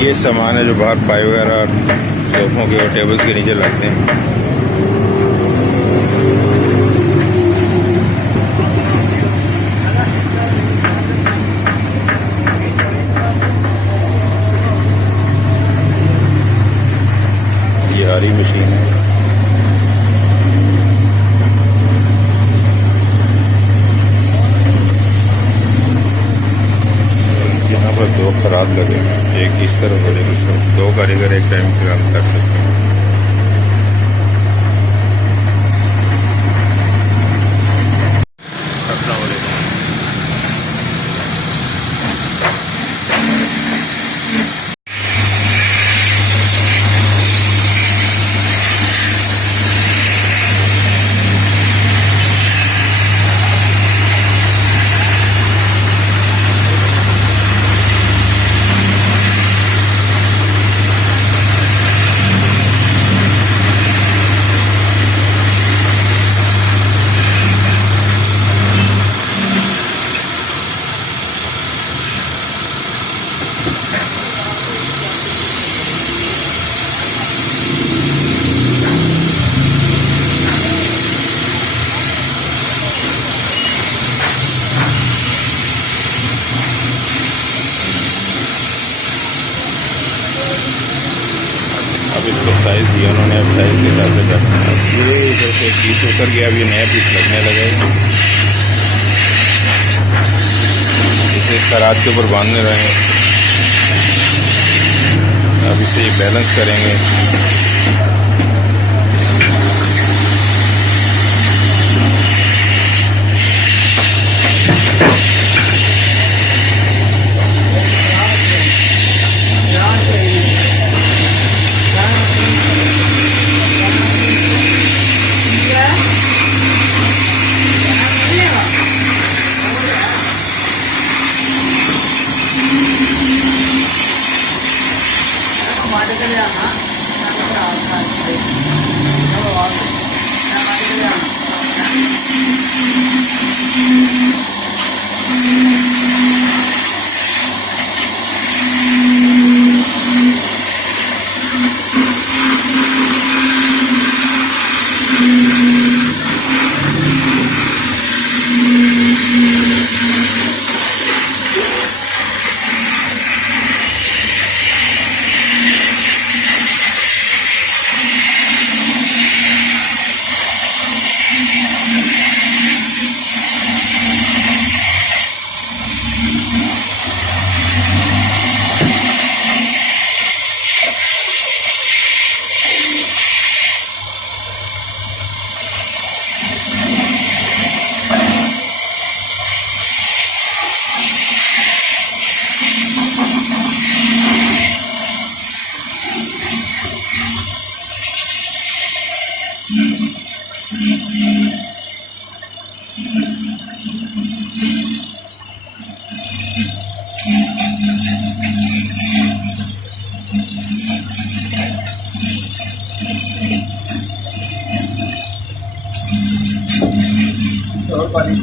ये सामान है जो बाहर पाई वगैरह सोफ़ों के और टेबल्स के नीचे लगते हैं। ये आरी मशीन है। यहाँ पर दो खराद लगे, एक इस तरफ और एक इस तरफ। दो कारीगर एक टाइम से काम कर सकते हैं। अस्सलाम वालेकुम। अब इसको साइज़ दिया उन्होंने, अब साइज़ के हिसाब से करना है। ये इधर से पीस उतर गया, अब ये नया पीस लगने लगेगा। इसे खराद के ऊपर बांधने रहेंगे। अब इसे बैलेंस करेंगे। और पानी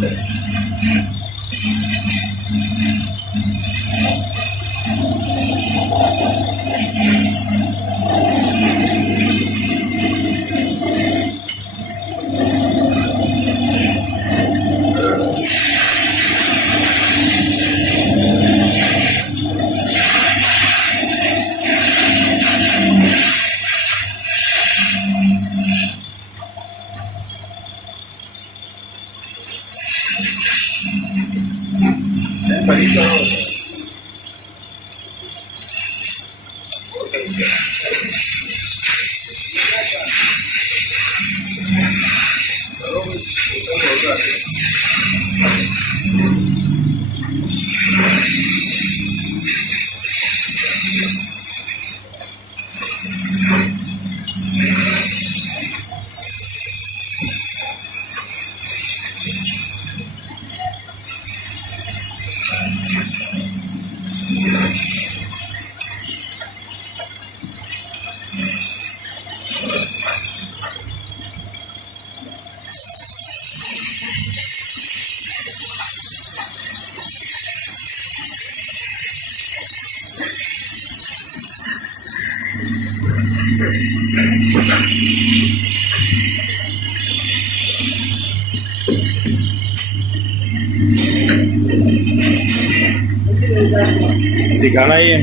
दिखाना ही है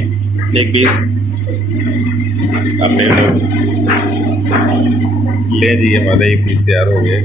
एक पीस अब ले लो। ले जी हमारे एक पीस तैयार हो गए।